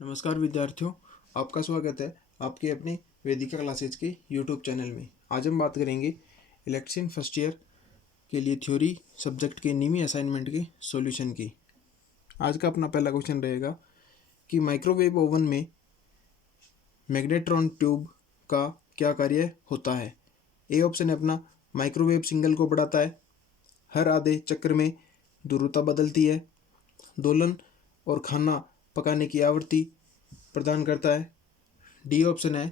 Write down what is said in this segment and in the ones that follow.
नमस्कार विद्यार्थियों, आपका स्वागत है आपकी अपनी वेदिका क्लासेज के यूट्यूब चैनल में। आज हम बात करेंगे इलेक्शन फर्स्ट ईयर के लिए थ्योरी सब्जेक्ट के नीमी असाइनमेंट के सॉल्यूशन की। आज का अपना पहला क्वेश्चन रहेगा कि माइक्रोवेव ओवन में मैग्नेट्रॉन ट्यूब का क्या कार्य होता है। ए ऑप्शन है अपना माइक्रोवेव सिग्नल को बढ़ाता है, हर आधे चक्र में ध्रुवता बदलती है, दोलन और खाना पकाने की आवृत्ति प्रदान करता है। डी ऑप्शन है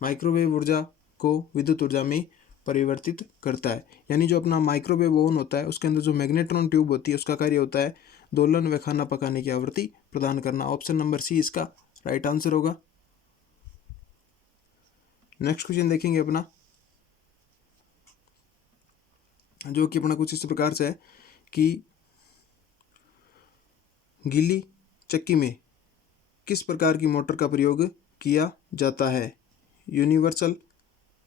माइक्रोवेव ऊर्जा को विद्युत ऊर्जा में परिवर्तित करता है। यानी जो अपना माइक्रोवेव ओवन होता है उसके अंदर जो मैग्नेट्रॉन ट्यूब होती है उसका कार्य होता है दोलन व खाना पकाने की आवृत्ति प्रदान करना। ऑप्शन नंबर सी इसका राइट आंसर होगा। नेक्स्ट क्वेश्चन देखेंगे अपना, जो कि अपना कुछ इस प्रकार से है कि गीली चक्की में किस प्रकार की मोटर का प्रयोग किया जाता है। यूनिवर्सल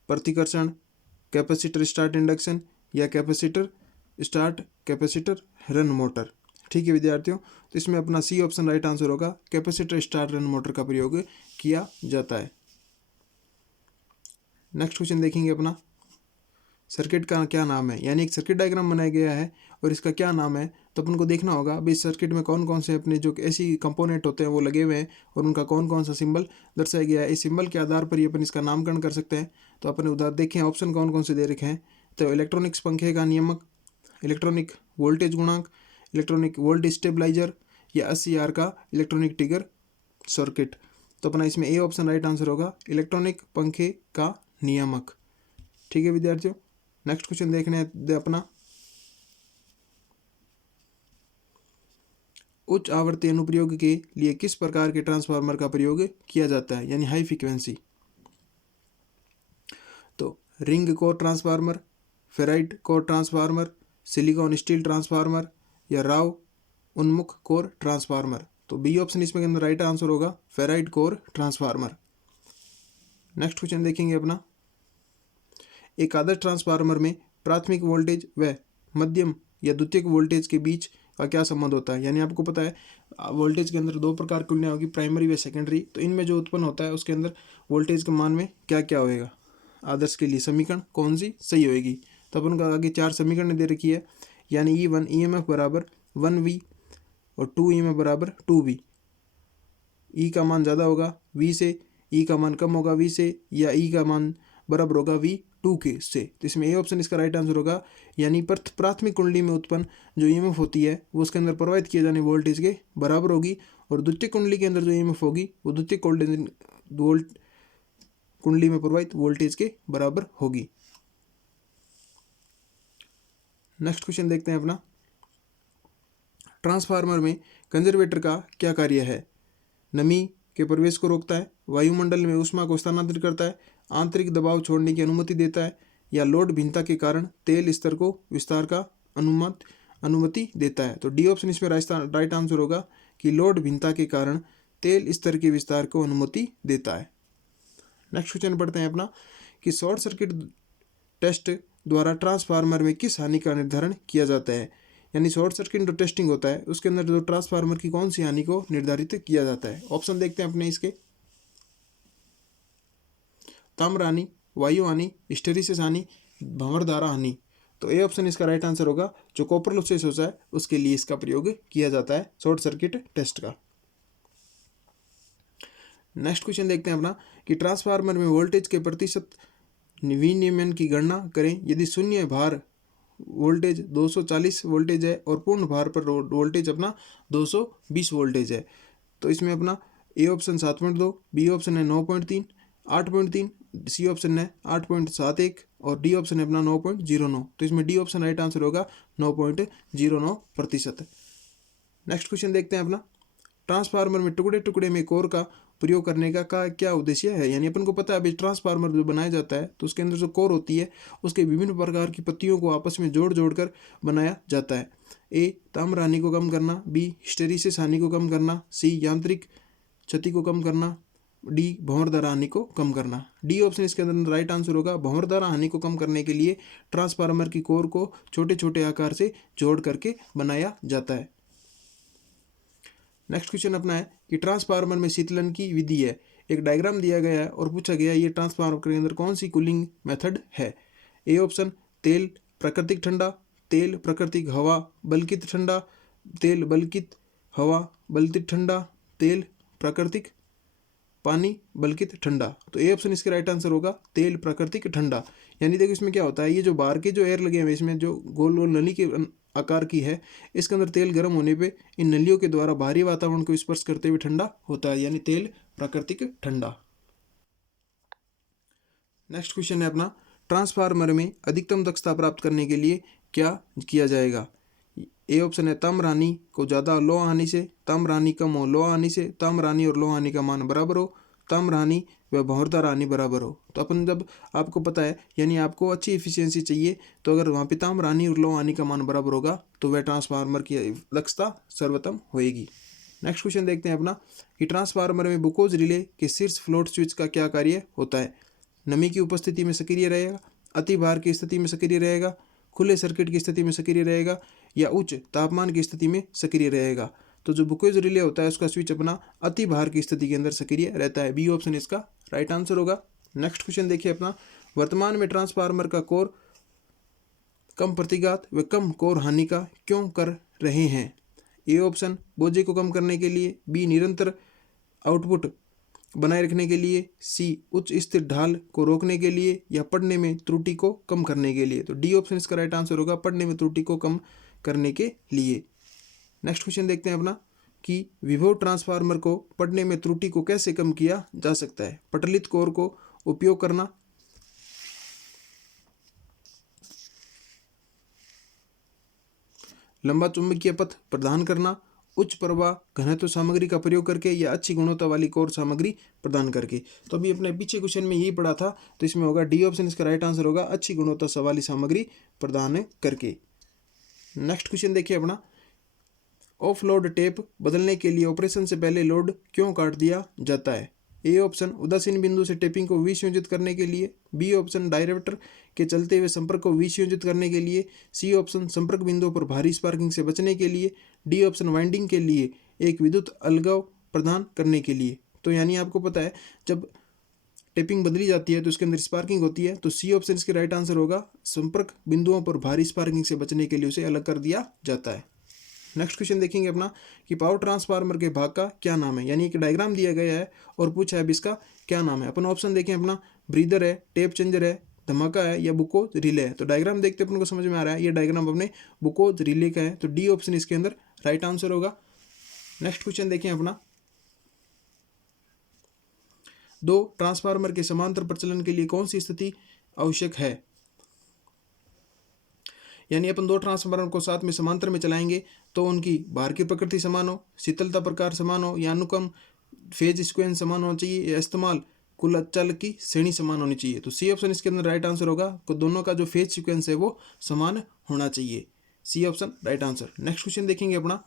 प्रतिकर्षण, कैपेसिटर स्टार्ट इंडक्शन या capacitor start capacitor run motor. ठीक है विद्यार्थियों, तो इसमें अपना सी ऑप्शन राइट आंसर होगा, कैपेसिटर स्टार्ट रन मोटर का प्रयोग किया जाता है। नेक्स्ट क्वेश्चन देखेंगे अपना, सर्किट का क्या नाम है। यानी एक सर्किट डायग्राम बनाया गया है और इसका क्या नाम है, तो अपन को देखना होगा भाई सर्किट में कौन कौन से अपने जो ऐसी कंपोनेंट होते हैं वो लगे हुए हैं और उनका कौन कौन सा सिंबल दर्शाया गया है। इस सिंबल के आधार पर ही अपन इसका नामकरण कर सकते हैं। तो अपन उधर देखें ऑप्शन कौन कौन से दे रखे हैं। तो इलेक्ट्रॉनिक्स पंखे का नियमक, इलेक्ट्रॉनिक वोल्टेज गुणांक, इलेक्ट्रॉनिक वोल्टेज स्टेबलाइजर या 80R का इलेक्ट्रॉनिक ट्रिगर सर्किट। तो अपना इसमें ए ऑप्शन राइट आंसर होगा, इलेक्ट्रॉनिक पंखे का नियामक। ठीक है विद्यार्थियों, नेक्स्ट क्वेश्चन देखने दे अपना, उच्च आवृत्ति अनुप्रयोग के लिए किस प्रकार के ट्रांसफार्मर का प्रयोग किया जाता है, यानी हाई फ्रीक्वेंसी। तो ring core transformer, ferrite core transformer, silicon steel transformer या राव उन्मुख कोर ट्रांसफार्मर। तो बी ऑप्शन इसमें अंदर राइट आंसर होगा, ferrite core transformer. Next question देखेंगे अपना, एक आदर्श ट्रांसफार्मर में प्राथमिक वोल्टेज व मध्यम या द्वितीयक वोल्टेज के बीच का क्या संबंध होता है। यानी आपको पता है वोल्टेज के अंदर दो प्रकार की कुंडलियाँ होगी, प्राइमरी व सेकेंडरी। तो इनमें जो उत्पन्न होता है उसके अंदर वोल्टेज के मान में क्या क्या होएगा, आदर्श के लिए समीकरण कौन सी सही होएगी। तो अपन का आगे 4 समीकरण दे रखी है, यानी E1 EMF बराबर 1V और 2 EMF बराबर 2V। E का मान ज़्यादा होगा V से, E का मान कम होगा V से, या E का मान बराबर होगा V2 के से। तो इसमें ए ऑप्शन इसका राइट आंसर होगा। यानी प्राथमिक कुंडली में उत्पन्न जो ईएमएफ होती है वो उसके अंदर प्रवाहित किए जाने वोल्टेज के बराबर होगी, और द्वितीय कुंडली के अंदर जो ईएमएफ होगी वो द्वितीय कुंडली में प्रवाहित वोल्टेज के बराबर होगी। नेक्स्ट क्वेश्चन देखते हैं अपना, ट्रांसफार्मर में कंजर्वेटर का क्या कार्य है। नमी के प्रवेश को रोकता है, वायुमंडल में ऊष्मा को स्थानांतरित करता है, आंतरिक दबाव छोड़ने की अनुमति देता है, या लोड भिन्नता के कारण तेल स्तर को विस्तार का अनुमति देता है। तो डी ऑप्शन इसमें राइट आंसर होगा कि लोड भिन्नता के कारण तेल स्तर के विस्तार को अनुमति देता है। नेक्स्ट क्वेश्चन पढ़ते हैं अपना, कि शॉर्ट सर्किट टेस्ट द्वारा ट्रांसफार्मर में किस हानि का निर्धारण किया जाता है। यानी शॉर्ट सर्किट जो टेस्टिंग होता है उसके अंदर जो ट्रांसफार्मर की कौन सी हानि को निर्धारित किया जाता है। ऑप्शन देखते हैं अपने इसके, ताम्र हानि, वायु हानि, हिस्टेरिसिस हानि, भंवर धारा हानि। तो ए ऑप्शन इसका राइट आंसर होगा, जो कॉपर लॉसेस होता है उसके लिए इसका प्रयोग किया जाता है शॉर्ट सर्किट टेस्ट का। नेक्स्ट क्वेश्चन देखते हैं अपना, कि ट्रांसफार्मर में वोल्टेज के प्रतिशत विनियमन की गणना करें यदि शून्य भार वोल्टेज 240 वोल्टेज है और पूर्ण भार पर वोल्टेज अपना 220 वोल्टेज है। तो इसमें अपना ए ऑप्शन 7.2, बी ऑप्शन है 9.3, 8.3, सी ऑप्शन है 8.71 और डी ऑप्शन है अपना 9.09। तो इसमें डी ऑप्शन राइट आंसर होगा 9.09%। नेक्स्ट क्वेश्चन देखते हैं अपना, ट्रांसफार्मर में टुकड़े टुकड़े में कोर का प्रयोग करने का क्या उद्देश्य है। यानी अपन को पता है अभी ट्रांसफार्मर जो बनाया जाता है तो उसके अंदर जो कोर होती है उसके विभिन्न प्रकार की पत्तियों को आपस में जोड़ जोड़ कर बनाया जाता है। ए ताम्र हानि को कम करना, बी हिस्टेरिसिस हानि को कम करना, सी यांत्रिक क्षति को कम करना, डी भंवर धारा हानि को कम करना। डी ऑप्शन इसके अंदर राइट आंसर होगा, भंवर धारा हानि को कम करने के लिए ट्रांसफार्मर की कोर को छोटे छोटे आकार से जोड़ करके बनाया जाता है। नेक्स्ट क्वेश्चन अपना है कि ट्रांसफार्मर में शीतलन की विधि है। एक डायग्राम दिया गया है और पूछा गया ये ट्रांसफार्मर के अंदर कौन सी कूलिंग मेथड है। ए ऑप्शन तेल प्राकृतिक ठंडा, तेल प्राकृतिक हवा बल्कित ठंडा, तेल बल्कित हवा बल्कित ठंडा, तेल प्राकृतिक पानी बल्कित ठंडा। तो ए ऑप्शन इसका राइट आंसर होगा तेल प्राकृतिक ठंडा। यानी देखो इसमें क्या होता है, ये जो बाहर के जो एयर लगे हुए इसमें जो गोल गोल नली के आकार की है, इसके अंदर तेल गर्म होने पे इन नलियों के द्वारा बाहरी वातावरण को स्पर्श करते हुए ठंडा होता है, यानी तेल प्राकृतिक ठंडा। नेक्स्ट क्वेश्चन है अपना, ट्रांसफार्मर में अधिकतम दक्षता प्राप्त करने के लिए क्या किया जाएगा। ए ऑप्शन है ताम्र हानि को ज़्यादा लोहा हानि से, ताम्र हानि कम हो लोहा हानि से, ताम्र हानि और लोहा हानि का मान बराबर हो, ताम्र हानि व बहुरदार हानि बराबर हो। तो अपन जब आपको पता है यानी आपको अच्छी इफिशियंसी चाहिए, तो अगर वहाँ पे ताम्र हानि और लोहा हानि का मान बराबर होगा तो वह ट्रांसफार्मर की दक्षता सर्वोत्तम होएगी। नेक्स्ट क्वेश्चन देखते हैं अपना कि ट्रांसफार्मर में बुकोज रिले के शीर्ष फ्लोट स्विच का क्या कार्य होता है। नमी की उपस्थिति में सक्रिय रहेगा, अति भार की स्थिति में सक्रिय रहेगा, खुले सर्किट की स्थिति में सक्रिय रहेगा या उच्च तापमान की स्थिति में सक्रिय रहेगा। तो जो बुकोज रिले होता है उसका स्विच अपना अति भार की स्थिति के अंदर सक्रिय रहता है। बी ऑप्शन इसका राइट आंसर होगा। नेक्स्ट क्वेश्चन देखिए अपना, वर्तमान में ट्रांसफार्मर का कोर कम प्रतिघात व कम कोर हानि का क्यों कर रहे हैं। ए ऑप्शन बोझे को कम करने के लिए, बी निरंतर आउटपुट बनाए रखने के लिए, सी उच्च स्थिर ढाल को रोकने के लिए या पढ़ने में त्रुटि को कम करने के लिए। तो डी ऑप्शन इसका राइट आंसर होगा, पढ़ने में त्रुटि को कम करने के लिए। नेक्स्ट क्वेश्चन देखते हैं अपना कि विभव ट्रांसफार्मर को पढ़ने में त्रुटि को कैसे कम किया जा सकता है। पटलित कोर को उपयोग करना, लंबा चुंबकीय पथ प्रदान करना, उच्च प्रवाह घनत्व सामग्री का प्रयोग करके या अच्छी गुणवत्ता वाली कोर सामग्री प्रदान करके। तो अभी अपने पीछे क्वेश्चन में यही पढ़ा था, तो इसमें होगा डी ऑप्शन इसका राइट आंसर होगा, अच्छी गुणवत्ता वाली सामग्री प्रदान करके। नेक्स्ट क्वेश्चन देखिए अपना, ऑफ लोड टेप बदलने के लिए ऑपरेशन से पहले लोड क्यों काट दिया जाता है। ए ऑप्शन उदासीन बिंदु से टेपिंग को विसंयोजित करने के लिए, बी ऑप्शन डायरेक्टर के चलते हुए संपर्क को विसंयोजित करने के लिए, सी ऑप्शन संपर्क बिंदुओं पर भारी स्पार्किंग से बचने के लिए, डी ऑप्शन वाइंडिंग के लिए एक विद्युत अलगाव प्रदान करने के लिए। तो यानी आपको पता है जब टेपिंग बदली जाती है तो उसके अंदर स्पार्किंग होती है, तो सी ऑप्शन इसके राइट आंसर होगा, संपर्क बिंदुओं पर भारी स्पार्किंग से बचने के लिए उसे अलग कर दिया जाता है। नेक्स्ट क्वेश्चन देखेंगे अपना कि पावर ट्रांसफार्मर के भाग का क्या नाम है। यानी एक डायग्राम दिया गया है और पूछा है अब इसका क्या नाम है। अपन ऑप्शन देखें अपना, ब्रीदर है, टेप चेंजर है, धमाका है या बुकोज रिले है। तो डायग्राम देखते अपन को समझ में आ रहा है, ये डायग्राम अपने बुकोज रिले का है, तो डी ऑप्शन इसके अंदर राइट आंसर होगा। नेक्स्ट क्वेश्चन देखें अपना, दो ट्रांसफार्मर के समांतर प्रचलन के लिए कौन सी स्थिति आवश्यक है। यानी अपन दो ट्रांसफार्मर को साथ में समांतर में चलाएंगे तो उनकी भार की प्रकृति समान हो, शीतलता प्रकार समान हो या अनुक्रम फेज स्क्वेंस समान होना चाहिए या इस्तेमाल कुल अचल की श्रेणी समान होनी चाहिए। तो सी ऑप्शन इसके अंदर राइट आंसर होगा, तो दोनों का जो फेज सीक्वेंस है वो समान होना चाहिए। C option right answer. Next question देखेंगे अपना,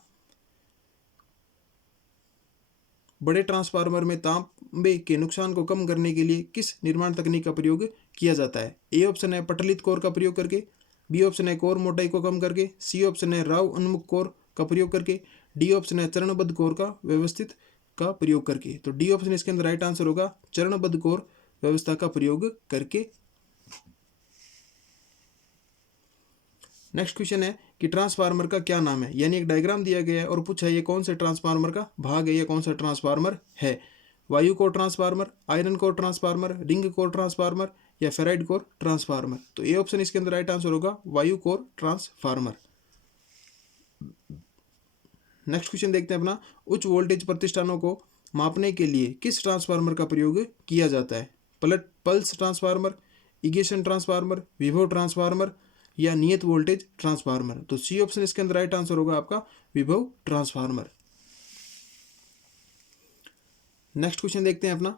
बड़े ट्रांसफार्मर में तांबे के नुकसान को कम करने के लिए किस निर्माण तकनीक का प्रयोग किया जाता है। ए ऑप्शन है पटलित कोर का प्रयोग करके, बी ऑप्शन है कोर मोटाई को कम करके, सी ऑप्शन है राव उन्मुख कोर का प्रयोग करके, डी ऑप्शन है चरणबद्ध कोर का व्यवस्थित का प्रयोग करके। तो डी ऑप्शन इसके अंदर राइट आंसर होगा, चरणबद्ध कोर व्यवस्था का प्रयोग करके। नेक्स्ट क्वेश्चन है कि ट्रांसफार्मर का क्या नाम है। यानी एक डायग्राम दिया गया है और पूछा है ये कौन से ट्रांसफार्मर का भाग है, ये कौन सा ट्रांसफार्मर है। वायु core transformer, iron core transformer, ring core transformer या फेराइड कोर ट्रांसफार्मर। तो ए ऑप्शन इसके अंदर राइट आंसर होगा, वायु कोर ट्रांसफार्मर। नेक्स्ट क्वेश्चन देखते हैं अपना, उच्च वोल्टेज प्रतिष्ठानों को मापने के लिए किस ट्रांसफार्मर का प्रयोग किया जाता है। पल्स ट्रांसफार्मर, इगेशन ट्रांसफार्मर, विभव ट्रांसफार्मर या नियत वोल्टेज ट्रांसफार्मर। तो सी ऑप्शन इसके अंदर राइट आंसर होगा आपका, विभव ट्रांसफार्मर। नेक्स्ट क्वेश्चन देखते हैं अपना,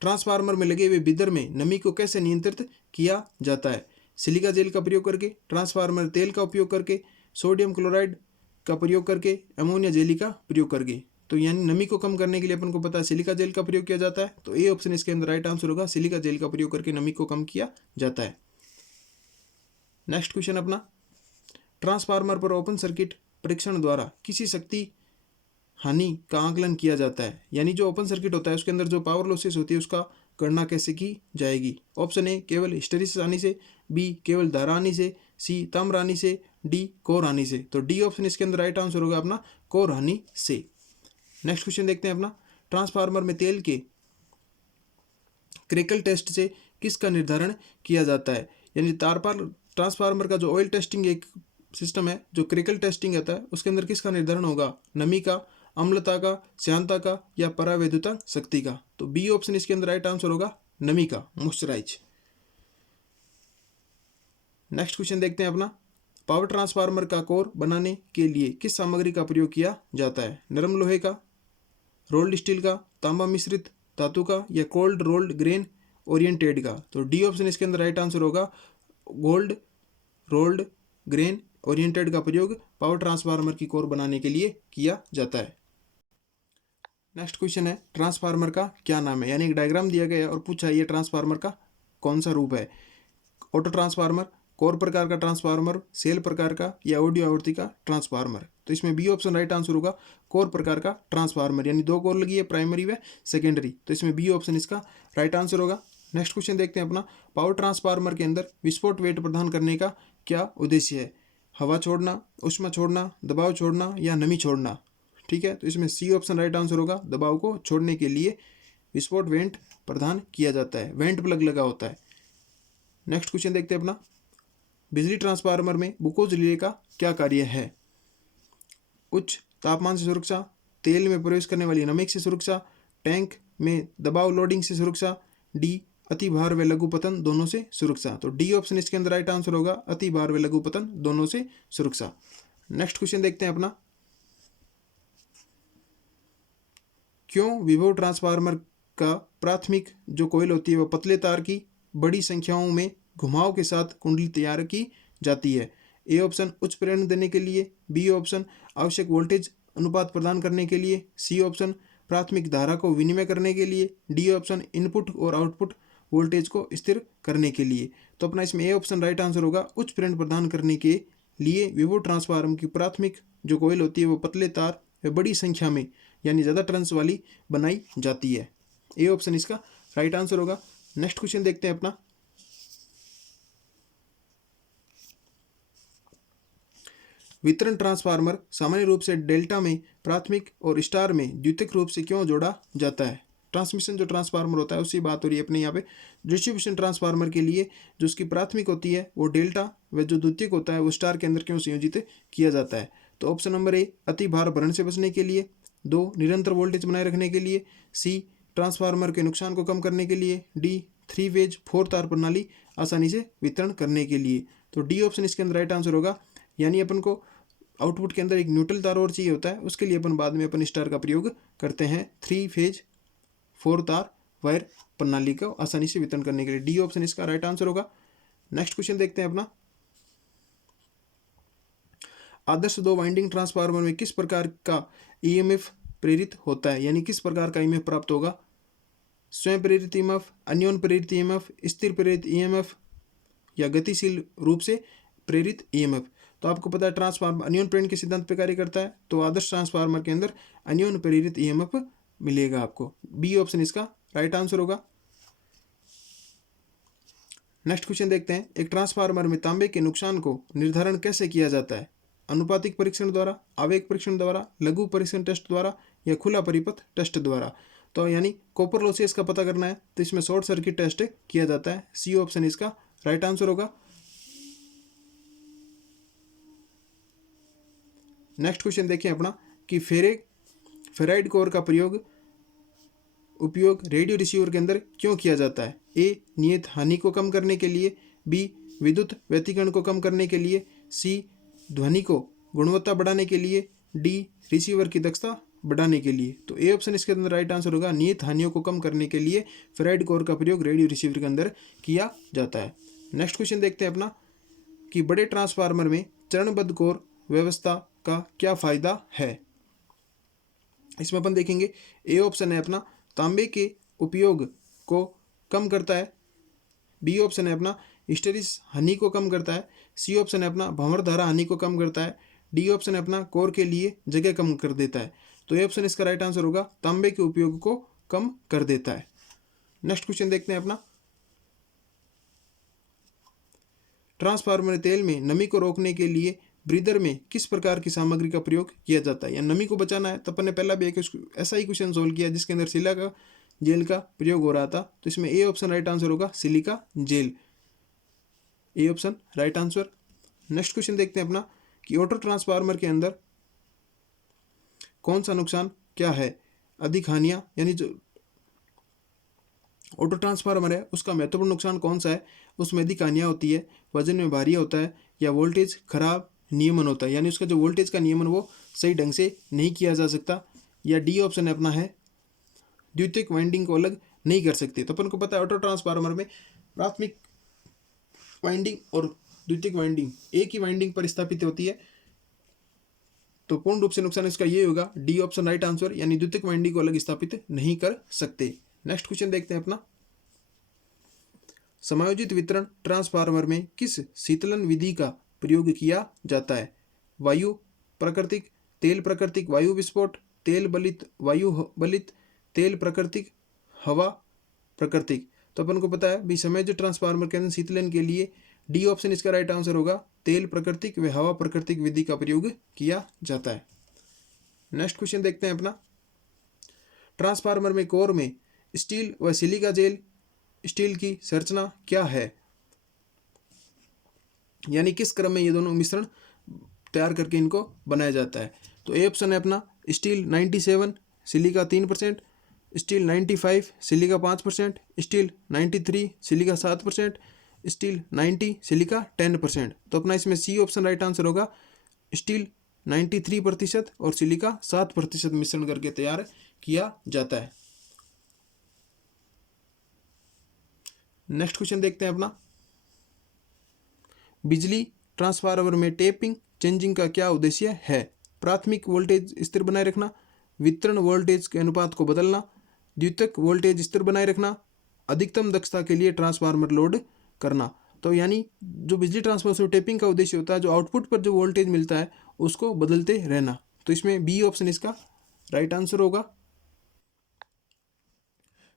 ट्रांसफार्मर में लगे हुए बिदर में नमी को कैसे नियंत्रित किया जाता है। सिलिका जेल का प्रयोग करके, ट्रांसफार्मर तेल का उपयोग करके, सोडियम क्लोराइड का प्रयोग करके, अमोनिया जेली का प्रयोग करके। तो यानी नमी को कम करने के लिए अपन को पता है सिलिका जेल का प्रयोग किया जाता है, तो ए ऑप्शन इसके अंदर राइट आंसर होगा, सिलिका जेल का प्रयोग करके नमी को कम किया जाता है। नेक्स्ट क्वेश्चन अपना, ट्रांसफार्मर पर ओपन सर्किट परीक्षण द्वारा किसी शक्ति हानि का आकलन किया जाता है। यानी जो ओपन सर्किट होता है उसके अंदर जो पावर लॉसेस होती है उसका गणना कैसे की जाएगी। ऑप्शन ए केवल हिस्टेरिसिस आने से, बी केवल धारा आने से, सी ताम्र आने से, डी कोर हानि से। तो डी ऑप्शन इसके अंदर राइट आंसर होगा अपना कोर हानि से। नेक्स्ट क्वेश्चन देखते हैं अपना, ट्रांसफार्मर में तेल के क्रेकल टेस्ट से किसका निर्धारण किया जाता है। यानी तारपार ट्रांसफार्मर का जो ऑयल टेस्टिंग एक सिस्टम है, जो क्रेकल टेस्टिंग होता है, उसके अंदर किसका निर्धारण होगा, नमी का, अम्लता का, श्यानता का या परावैद्युता शक्ति का। तो बी ऑप्शन इसके अंदर राइट आंसर होगा नमी का, मॉइस्चराइज। नेक्स्ट क्वेश्चन देखते हैं अपना, पावर ट्रांसफार्मर का कोर बनाने के लिए किस सामग्री का प्रयोग किया जाता है, नरम लोहे का, रोल्ड स्टील का, तांबा मिश्रित धातु का या कोल्ड रोल्ड ग्रेन ओरिएंटेड का। तो डी ऑप्शन इसके अंदर राइट आंसर होगा गोल्ड रोल्ड ग्रेन ओरिएंटेड का प्रयोग पावर ट्रांसफार्मर की कोर बनाने के लिए किया जाता है। नेक्स्ट क्वेश्चन है, ट्रांसफार्मर का क्या नाम है। यानी एक डायग्राम दिया गया है और पूछा है ये ट्रांसफार्मर का कौन सा रूप है, ऑटो ट्रांसफार्मर, कोर प्रकार का ट्रांसफार्मर, सेल प्रकार का या ऑडियो आवृत्ति का ट्रांसफार्मर। तो इसमें बी ऑप्शन राइट आंसर होगा कोर प्रकार का ट्रांसफार्मर, यानी दो कोर लगी है, प्राइमरी व सेकेंडरी। तो इसमें बी ऑप्शन इसका राइट आंसर होगा। नेक्स्ट क्वेश्चन देखते हैं अपना, पावर ट्रांसफार्मर के अंदर विस्फोट वेट प्रदान करने का क्या उद्देश्य है, हवा छोड़ना, ऊष्मा छोड़ना, दबाव छोड़ना या नमी छोड़ना। ठीक है, तो इसमें सी ऑप्शन राइट आंसर होगा, दबाव को छोड़ने के लिए विस्फोट वेंट प्रदान किया जाता है, वेंट प्लग लगा होता है। नेक्स्ट क्वेश्चन देखते हैं अपना, बिजली ट्रांसफार्मर में बुकोज रिले का क्या कार्य है, उच्च तापमान से सुरक्षा, तेल में प्रवेश करने वाली नमक से सुरक्षा, टैंक में दबाव लोडिंग से सुरक्षा, डी अति भार व लघु पतन दोनों से सुरक्षा। तो डी ऑप्शन इसके अंदर राइट आंसर होगा अति भार व लघु पतन दोनों से सुरक्षा। नेक्स्ट क्वेश्चन देखते हैं अपना, क्यों विभव ट्रांसफार्मर का प्राथमिक जो कॉइल होती है वह पतले तार की बड़ी संख्याओं में घुमाव के साथ कुंडली तैयार की जाती है। ए ऑप्शन उच्च प्रेरण देने के लिए, बी ऑप्शन आवश्यक वोल्टेज अनुपात प्रदान करने के लिए, सी ऑप्शन प्राथमिक धारा को विनिमय करने के लिए, डी ऑप्शन इनपुट और आउटपुट वोल्टेज को स्थिर करने के लिए। तो अपना इसमें ए ऑप्शन राइट आंसर होगा, उच्च प्रेरण प्रदान करने के लिए विभव ट्रांसफार्मर की प्राथमिक जो कॉइल होती है वो पतले तार व बड़ी संख्या में यानी ज़्यादा टर्न्स वाली बनाई जाती है। ए ऑप्शन इसका राइट आंसर होगा। नेक्स्ट क्वेश्चन देखते हैं अपना, वितरण ट्रांसफार्मर सामान्य रूप से डेल्टा में प्राथमिक और स्टार में द्वितीयक रूप से क्यों जोड़ा जाता है। ट्रांसमिशन जो ट्रांसफार्मर होता है उसकी बात हो रही है अपने यहाँ पे। डिस्ट्रीब्यूशन ट्रांसफार्मर के लिए जो उसकी प्राथमिक होती है वो डेल्टा व जो द्वितीयक होता है वो स्टार के अंदर क्यों संयोजित किया जाता है। तो ऑप्शन नंबर ए अति भार भरण से बचने के लिए, दो निरंतर वोल्टेज बनाए रखने के लिए, सी ट्रांसफार्मर के नुकसान को कम करने के लिए, डी 3 फेज 4 तार प्रणाली आसानी से वितरण करने के लिए। तो डी ऑप्शन इसके अंदर राइट आंसर होगा। यानी अपन को आउटपुट के अंदर एक न्यूट्रल तार और चाहिए होता है, उसके लिए अपन बाद में अपन स्टार का प्रयोग करते हैं 3 फेज 4 तार वायर प्रणाली को आसानी से वितरण करने के लिए। डी ऑप्शन इसका राइट आंसर होगा। नेक्स्ट क्वेश्चन देखते हैं अपना, आदर्श दो वाइंडिंग ट्रांसफार्मर में किस प्रकार का ईएमएफ प्रेरित होता है, यानी किस प्रकार का ईएमएफ प्राप्त होगा, स्वयं प्रेरित ईएमएफ, अन्योन प्रेरित ईएमएफ, स्थिर प्रेरित ईएमएफ या गतिशील रूप से प्रेरित ईएमएफ। तो आपको पता है ट्रांसफार्मर अन्योन प्रेरण के सिद्धांत पर कार्य करता है, तो आदर्श ट्रांसफार्मर के अंदर अन्योन प्रेरित ईएमएफ मिलेगा आपको। बी ऑप्शन इसका राइट आंसर होगा। नेक्स्ट क्वेश्चन देखते हैं, एक ट्रांसफार्मर में तांबे के नुकसान को निर्धारण कैसे किया जाता है, अनुपातिक परीक्षण द्वारा, आवेग परीक्षण द्वारा, लघु परीक्षण टेस्ट द्वारा या खुला परिपथ टेस्ट द्वारा। तो यानी कॉपर लॉसेस का पता करना है तो इसमें शॉर्ट सर्किट टेस्ट किया जाता है। सी ऑप्शन इसका राइट आंसर होगा। नेक्स्ट क्वेश्चन देखिए अपना कि फेराइड कोर का उपयोग रेडियो रिसीवर के अंदर क्यों किया जाता है। ए नियत हानि को कम करने के लिए, बी विद्युत व्यतिकरण को कम करने के लिए, सी ध्वनि को गुणवत्ता बढ़ाने के लिए, डी रिसीवर की दक्षता बढ़ाने के लिए। तो ए ऑप्शन इसके अंदर राइट आंसर होगा, नियत हानियों को कम करने के लिए फेराइड कोर का प्रयोग रेडियो रिसीवर के अंदर किया जाता है। नेक्स्ट क्वेश्चन देखते हैं अपना कि बड़े ट्रांसफार्मर में चरणबद्ध कोर व्यवस्था का क्या फायदा है। इसमें अपन देखेंगे ए ऑप्शन है अपना तांबे के उपयोग को कम करता है, बी ऑप्शन है अपना हिस्टेरिस हानि को कम करता है, सी ऑप्शन है अपना भंवर धारा हानि को कम करता है, डी ऑप्शन है अपना कोर के लिए जगह कम कर देता है। तो ये ऑप्शन इसका राइट आंसर होगा, तांबे के उपयोग को कम कर देता है। नेक्स्ट क्वेश्चन देखते हैं अपना, ट्रांसफार्मर तेल में नमी को रोकने के लिए ब्रीदर में किस प्रकार की सामग्री का प्रयोग किया जाता है, या नमी को बचाना है। तो अपन ने पहला भी एक ऐसा ही क्वेश्चन सोल्व किया जिसके अंदर सिलिका जेल का प्रयोग हो रहा था। तो इसमें ए ऑप्शन राइट आंसर होगा, silica gel, A option right answer. Next question देखते हैं अपना कि ऑटो ट्रांसफार्मर के अंदर कौन सा नुकसान क्या है, अधिक हानियां, यानी जो ऑटो ट्रांसफार्मर है उसका महत्वपूर्ण नुकसान कौन सा है, उसमें अधिक हानियां होती है, वजन में भारी होता है, या वोल्टेज खराब नियमन होता है, यानी उसका जो वोल्टेज का नियमन वो सही ढंग से नहीं किया जा सकता, या डी ऑप्शन है अपना है द्वितीयक वाइंडिंग को अलग नहीं कर सकते। तो अपन को पता है ऑटो ट्रांसफार्मर में प्राथमिक वाइंडिंग और द्वितीयक वाइंडिंग एक ही वाइंडिंग पर स्थापित होती है। तो पूर्ण रूप से नुकसान इसका ये होगा, डी ऑप्शन राइट आंसर, यानी द्वितीयक वाइंडिंग को अलग स्थापित नहीं कर सकते। नेक्स्ट क्वेश्चन देखते हैं अपना, समायोजित वितरण ट्रांसफार्मर में किस शीतलन विधि का प्रयोग किया जाता है, वायु प्राकृतिक, तेल प्राकृतिक वायु विस्फोट, तेल बलित वायु बलित, तेल प्राकृतिक हवा प्राकृतिक। तो अपन को पता है भी समायोजित ट्रांसफार्मर के अंदर शीतलन के लिए डी ऑप्शन इसका राइट आंसर होगा, तेल प्राकृतिक व हवा प्राकृतिक विधि का प्रयोग किया जाता है। नेक्स्ट क्वेश्चन देखते हैं अपना, ट्रांसफार्मर में कोर में स्टील व सिलिका जेल स्टील की संरचना क्या है, यानी किस क्रम में ये दोनों मिश्रण तैयार करके इनको बनाया जाता है। तो ए ऑप्शन है अपना steel 97, silica 3%, steel 95, silica 5%, steel 93, silica 7%, steel 90, silica 10%। तो अपना इसमें सी ऑप्शन राइट आंसर होगा, स्टील 93% और सिलिका 7% मिश्रण करके तैयार किया जाता है। नेक्स्ट क्वेश्चन देखते हैं अपना, बिजली ट्रांसफार्मर में टेपिंग चेंजिंग का क्या उद्देश्य है, प्राथमिक वोल्टेज स्थिर बनाए रखना, वितरण वोल्टेज के अनुपात को बदलना, द्वितीयक वोल्टेज स्थिर बनाए रखना, अधिकतम दक्षता के लिए ट्रांसफार्मर लोड करना। तो यानी जो बिजली ट्रांसफार्मर में टेपिंग का उद्देश्य होता है, जो आउटपुट पर जो वोल्टेज मिलता है उसको बदलते रहना। तो इसमें बी ऑप्शन इसका राइट आंसर होगा।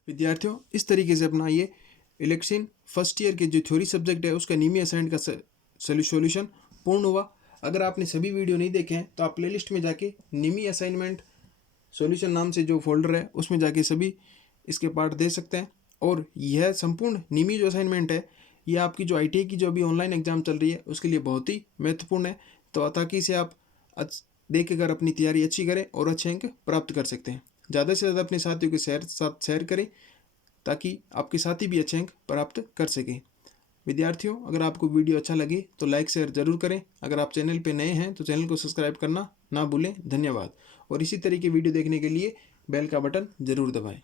विद्यार्थियों, इस तरीके से अपना ये इलेक्शन फर्स्ट ईयर के जो थ्योरी सब्जेक्ट है उसका नीमी असाइनमेंट का सोल्यूशन पूर्ण हुआ। अगर आपने सभी वीडियो नहीं देखे हैं तो आप प्लेलिस्ट में जाके नीमी असाइनमेंट सॉल्यूशन नाम से जो फोल्डर है उसमें जाके सभी इसके पार्ट दे सकते हैं। और यह संपूर्ण नीमी जो असाइनमेंट है ये आपकी जो ITI की जो अभी ऑनलाइन एग्जाम चल रही है उसके लिए बहुत ही महत्वपूर्ण है। तो ताकि इसे आप देख कर अपनी तैयारी अच्छी करें और अच्छे अंक प्राप्त कर सकते हैं। ज़्यादा से ज़्यादा अपने साथियों के साथ शेयर करें ताकि आपके साथी भी अच्छे अंक प्राप्त कर सकें। विद्यार्थियों, अगर आपको वीडियो अच्छा लगे तो लाइक शेयर जरूर करें। अगर आप चैनल पे नए हैं तो चैनल को सब्सक्राइब करना ना भूलें। धन्यवाद। और इसी तरह की वीडियो देखने के लिए बेल का बटन जरूर दबाएं।